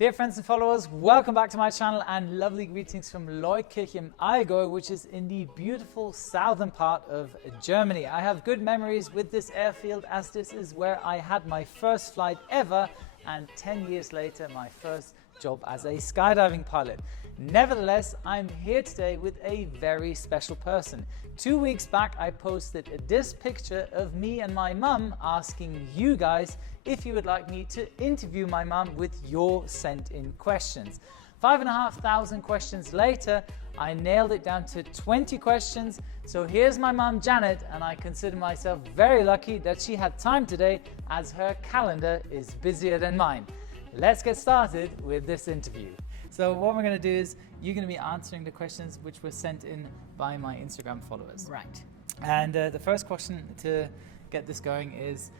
Dear friends and followers, welcome back to my channel and lovely greetings from Svrqmx, which is in the beautiful southern part of Germany. I have good memories with this airfield as this is where I had my first flight ever and 10 years later my first job as a skydiving pilot. Nevertheless, I'm here today with a very special person. 2 weeks back I posted this picture of me and my mum asking you guys if you would like me to interview my mum with your sent in questions. 5,500 questions later, I nailed it down to 20 questions. So here's my mum Janet, and I consider myself very lucky that she had time today as her calendar is busier than mine. Let's get started with this interview. So what we're going to do is you're going to be answering the questions which were sent in by my Instagram followers. Right. And the first question to get this going is,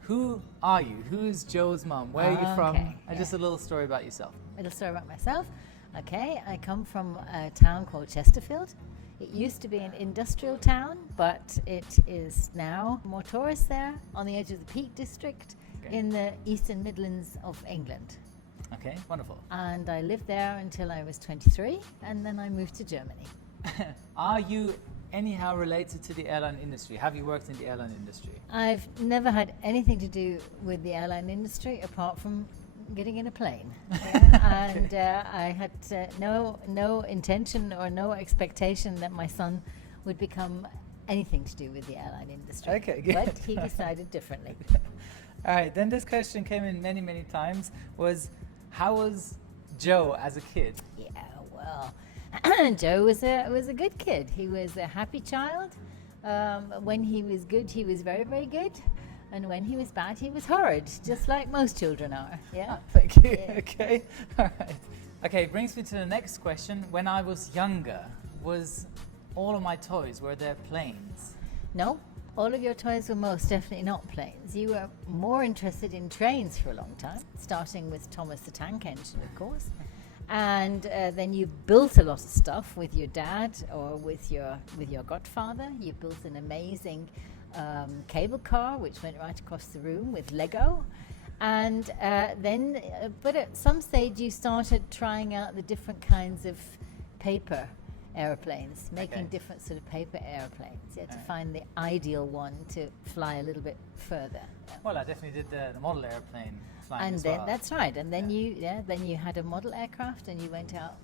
who are you? Who is Joe's mum? Where are you from? And just a little story about yourself. A little story about myself. Okay, I come from a town called Chesterfield. It used to be an industrial town, but it is now more tourists there on the edge of the Peak District in the Eastern Midlands of England. Okay, wonderful. And I lived there until I was 23, and then I moved to Germany. Are you anyhow related to the airline industry? Have you worked in the airline industry? I've never had anything to do with the airline industry apart from getting in a plane. And I had no intention or no expectation that my son would become anything to do with the airline industry. Okay, good. But he decided differently. All right, then this question came in many times, was how was Joe as a kid? Yeah, well, Joe was a good kid. He was a happy child. When he was good, he was very, very good. And when he was bad, he was horrid, just like most children are. Yeah. Thank you. Yeah. Okay. All right. Okay, brings me to the next question. When I was younger, was all of my toys, were there planes? No, all of your toys were most definitely not planes. You were more interested in trains for a long time, starting with Thomas the Tank Engine, of course. And then you built a lot of stuff with your dad or with your godfather. You built an amazing cable car which went right across the room with Lego. And but at some stage you started trying out the different kinds of paper airplanes, making different sort of paper airplanes. You had to find the ideal one to fly a little bit further. Yeah. Well, I definitely did the model airplane flying And as then well. that's right. And then you had a model aircraft, and you went out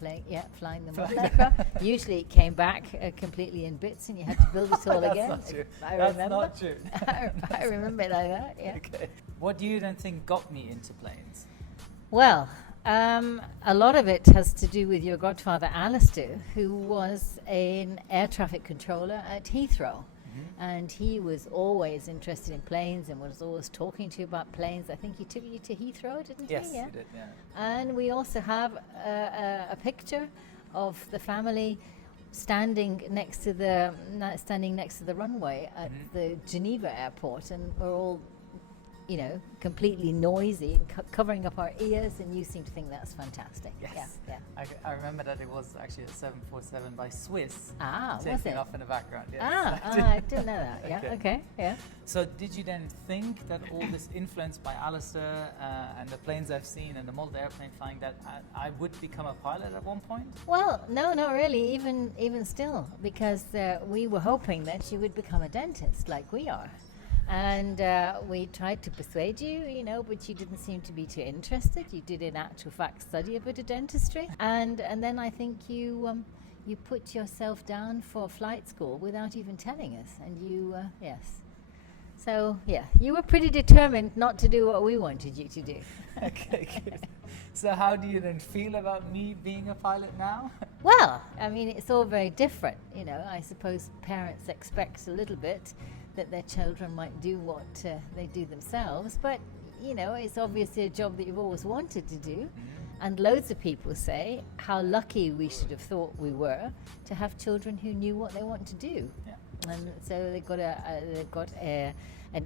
flying the model aircraft. Usually it came back completely in bits, and you had to build it all again. Not true. That's not true. I remember it like that. Yeah. Okay. What do you then think got me into planes? Well, a lot of it has to do with your godfather Alistair, who was an air traffic controller at Heathrow. And he was always interested in planes and was always talking to you about planes. I think he took you to Heathrow, didn't he? Yes, he did, yeah. And we also have a picture of the family standing next to the runway at the Geneva airport, and we're all, completely noisy and covering up our ears, and you seem to think that's fantastic. Yes. Yeah. I remember that it was actually a 747 by Swiss. Was taking it? off in the background. Yes. I didn't know that. Yeah. Okay. Yeah. So did you then think that all this influence by Alistair and the planes I've seen and the model airplane flying, that I would become a pilot at one point? Well, no, not really. Even still, because we were hoping that you would become a dentist like we are. And we tried to persuade you, but you didn't seem to be too interested. You did, in actual fact, study a bit of dentistry, and then I think you put yourself down for flight school without even telling us. And so you were pretty determined not to do what we wanted you to do. Okay, good. So how do you then feel about me being a pilot now? Well, I mean, it's all very different. I suppose parents expect a little bit that their children might do what they do themselves, but it's obviously a job that you've always wanted to do. And loads of people say how lucky we should have thought we were to have children who knew what they want to do. And so they've got an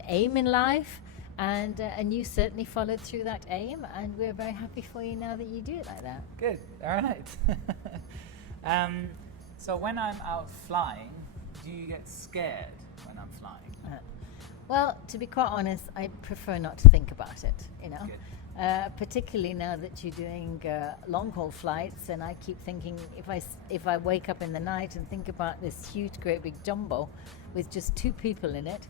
aim in life, and you certainly followed through that aim, and we're very happy for you now that you do it like that. Good. All right. So when I'm out flying, do you get scared when I'm flying? Well, to be quite honest, I prefer not to think about it. Good. particularly now that you're doing long-haul flights. And I keep thinking, if I wake up in the night and think about this huge, great big jumbo with just 2 people in it,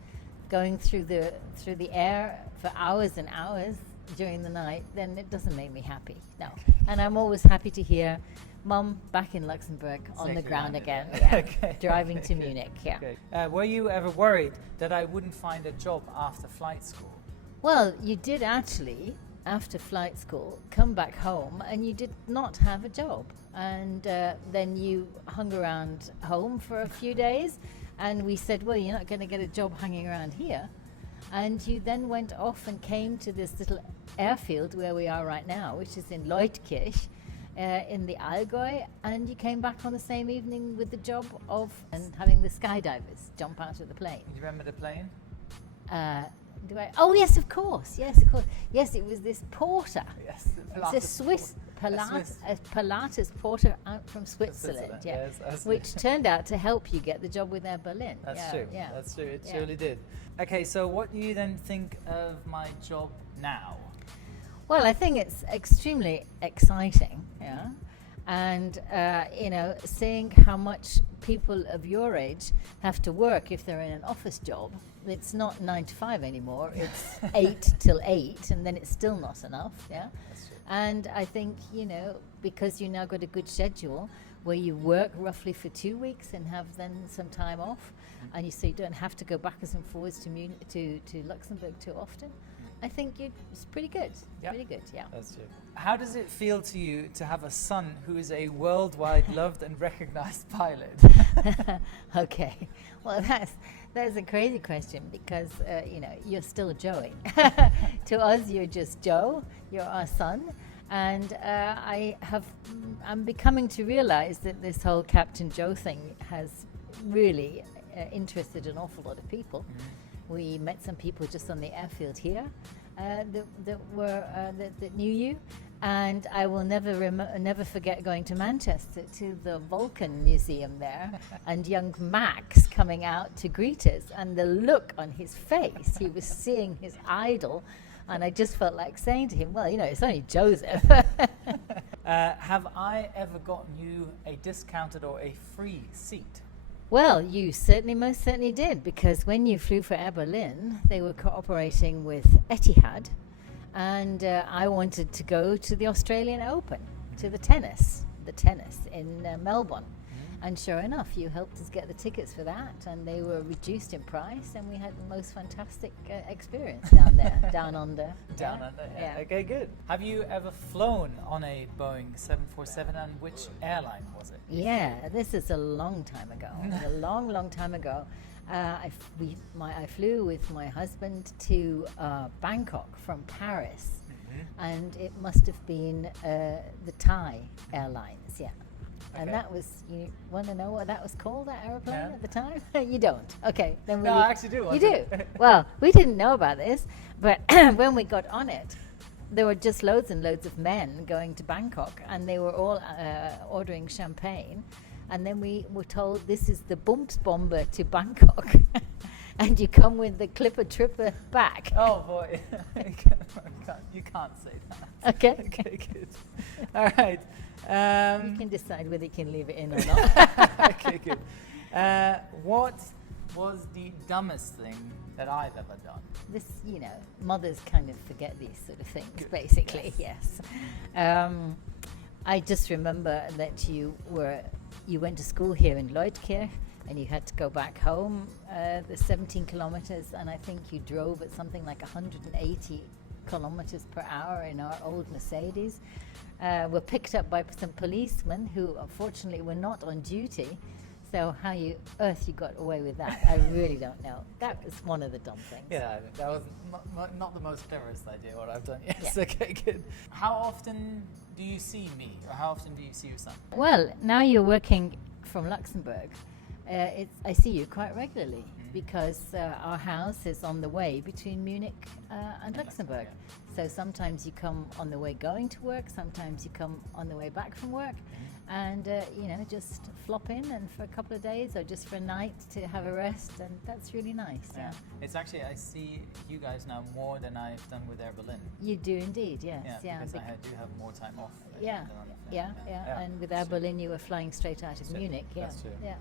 going through the air for hours and hours during the night, then it doesn't make me happy. No. And I'm always happy to hear, Mum, back in Luxembourg, on the ground again. Yeah. Okay. Driving to Munich, yeah. Okay. Were you ever worried that I wouldn't find a job after flight school? Well, you did actually, after flight school, come back home and you did not have a job. And then you hung around home for a few days, and we said, well, you're not going to get a job hanging around here. And you then went off and came to this little airfield where we are right now, which is in Leutkirch, in the Allgäu, and you came back on the same evening with the job of having the skydivers jump out of the plane. Do you remember the plane? Do I? Oh yes, of course. Yes, of course. Yes, it was this porter. Yes. It's a Swiss Pilatus porter out from Switzerland. Yeah, yes, which turned out to help you get the job with Air Berlin. That's true. Yeah. That's true. It surely did. Okay, so what do you then think of my job now? Well, I think it's extremely exciting. Yeah. And, seeing how much people of your age have to work if they're in an office job. It's not 9 to 5 anymore. It's 8 till 8, and then it's still not enough. Yeah. That's true. And I think, because you now got a good schedule where you work roughly for 2 weeks and have then some time off, and so you don't have to go backwards and forwards to Luxembourg too often. I think it's pretty good. Yep. Pretty good, yeah. That's true. How does it feel to you to have a son who is a worldwide loved and recognized pilot? Okay. Well, that's a crazy question because, you're still Joey. To us, you're just Joe. You're our son. And I'm becoming to realize that this whole Captain Joe thing has really interested an awful lot of people. Mm-hmm. We met some people just on the airfield here that knew you, and I will never forget going to Manchester to the Vulcan Museum there, and young Max coming out to greet us, and the look on his face, he was seeing his idol, and I just felt like saying to him, well, it's only Joseph. Have I ever gotten you a discounted or a free seat? Well, you most certainly did, because when you flew for Air Berlin, they were cooperating with Etihad, and I wanted to go to the Australian Open, to the tennis in Melbourne. And sure enough, you helped us get the tickets for that, and they were reduced in price, and we had the most fantastic experience down there, down under. Down under, yeah. Okay, good. Have you ever flown on a Boeing 747, and which airline was it? Yeah, this is a long time ago. A long time ago. I flew with my husband to Bangkok from Paris, and it must have been the Thai Airlines, yeah. Okay. And that was, you want to know what that was called, that aeroplane at the time? You don't. Okay. Then no, I actually do. You do? Well, we didn't know about this, but when we got on it, there were just loads and loads of men going to Bangkok, and they were all ordering champagne. And then we were told, this is the Bumps Bomber to Bangkok. And you come with the Clipper Tripper back. Oh, boy. You can't say that. Okay. Okay, good. All right. You can decide whether you can leave it in or not. Okay, good. What was the dumbest thing that I've ever done? This, mothers kind of forget these sort of things, good. Basically, yes. I just remember that you went to school here in Leutkirch, and you had to go back home the 17 kilometers, and I think you drove at something like 180 kilometers per hour in our old Mercedes. Were picked up by some policemen who unfortunately were not on duty. So how you got away with that, I really don't know. That was one of the dumb things. Yeah, that was not the most cleverest idea what I've done. Yes, yeah. Okay, good. How often do you see me, or how often do you see your son? Well, now you're working from Luxembourg. I see you quite regularly. because our house is on the way between Munich and Luxembourg. Yeah. So sometimes you come on the way going to work, sometimes you come on the way back from work, and just flop in and for a couple of days or just for a night to have a rest, and that's really nice. Yeah. It's actually, I see you guys now more than I've done with Air Berlin. You do indeed, yes. Because I do have more time off. Yeah. And with Air Berlin, you were flying straight out of Munich. Yeah, that's true. Yeah.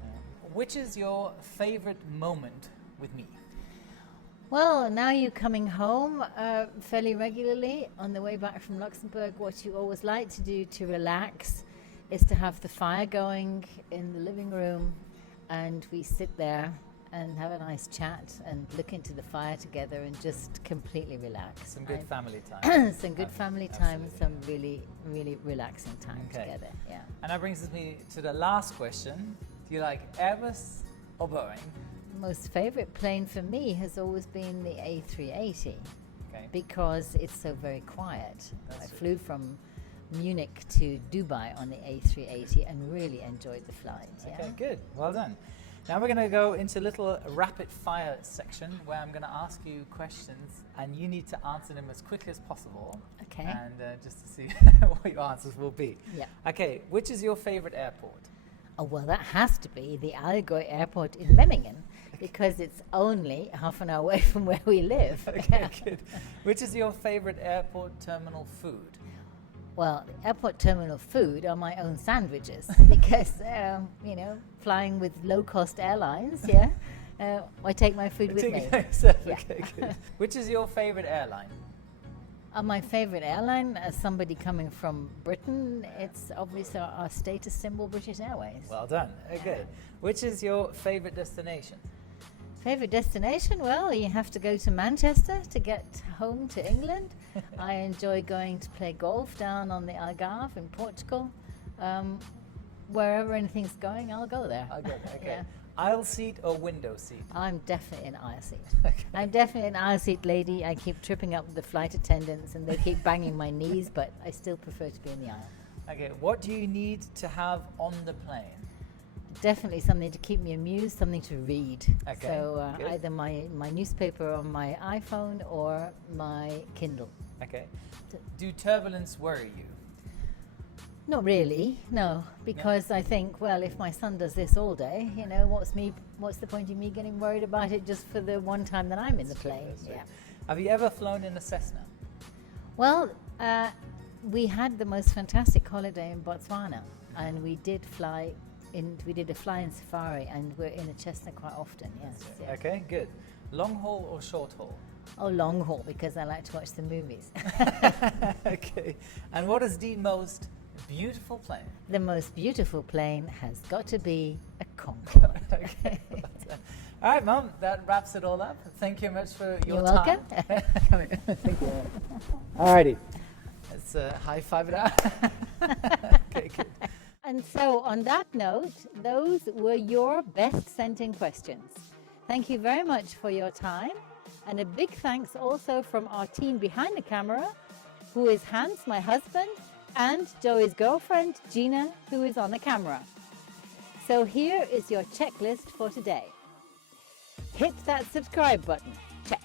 Which is your favorite moment with me? Well, now you're coming home fairly regularly on the way back from Luxembourg. What you always like to do to relax is to have the fire going in the living room, and we sit there and have a nice chat and look into the fire together and just completely relax. Some good family time. Some good family time, some really, really relaxing time together. Yeah. And that brings me to the last question. Do you like Airbus or Boeing? Most favorite plane for me has always been the A380 because it's so very quiet. I flew from Munich to Dubai on the A380 and really enjoyed the flight. Okay, good. Well done. Now we're going to go into a little rapid fire section where I'm going to ask you questions and you need to answer them as quickly as possible. Okay. And just to see what your answers will be. Yeah. Okay, which is your favorite airport? Oh, well, that has to be the Allgäu airport in Memmingen because it's only half an hour away from where we live. Okay, good. Which is your favorite airport terminal food? Well, airport terminal food are my own sandwiches because, flying with low-cost airlines, I take my food with me. Okay, good. Which is your favorite airline? My favorite airline, as somebody coming from Britain, it's obviously our status symbol, British Airways. Well done. Good. Which is your favorite destination? Favorite destination? Well, you have to go to Manchester to get home to England. I enjoy going to play golf down on the Algarve in Portugal. Wherever anything's going, I'll go there. I'll go there. Okay. Aisle seat or window seat? I'm definitely an aisle seat. Okay. I'm definitely an aisle seat lady. I keep tripping up the flight attendants and they keep banging my knees, but I still prefer to be in the aisle. Okay, what do you need to have on the plane? Definitely something to keep me amused, something to read. Okay, so either my newspaper on my iPhone or my Kindle. Okay. Do turbulence worry you? Not really, no, because I think, well, if my son does this all day, what's the point of me getting worried about it just for the one time that I'm in the plane? Yeah. Have you ever flown in a Cessna? Well, we had the most fantastic holiday in Botswana, and we did a fly-in safari, and we're in a Cessna quite often, yes. Okay, good. Long haul or short haul? Oh, long haul, because I like to watch the movies. Okay. And what is the most beautiful plane? The most beautiful plane has got to be a Concorde. Okay. All right, Mum, that wraps it all up. Thank you much for your You're time. welcome. Thank you. All righty. Let's high five it out. Okay, good. And so on that note, those were your best sent in questions. Thank you very much for your time. And a big thanks also from our team behind the camera, who is Hans, my husband, and Joey's girlfriend, Gina, who is on the camera. So here is your checklist for today. Hit that subscribe button. Check.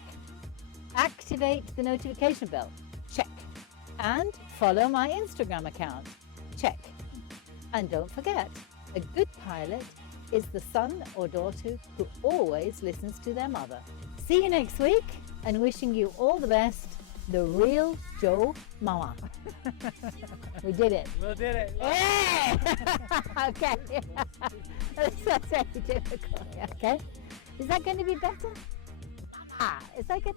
Activate the notification bell. Check. And follow my Instagram account. Check. And don't forget, a good pilot is the son or daughter who always listens to their mother. See you next week, and wishing you all the best, the real Joe Mama. We did it. We did it. Yeah! Okay. That's very difficult. Okay. Is that going to be better? Is that good?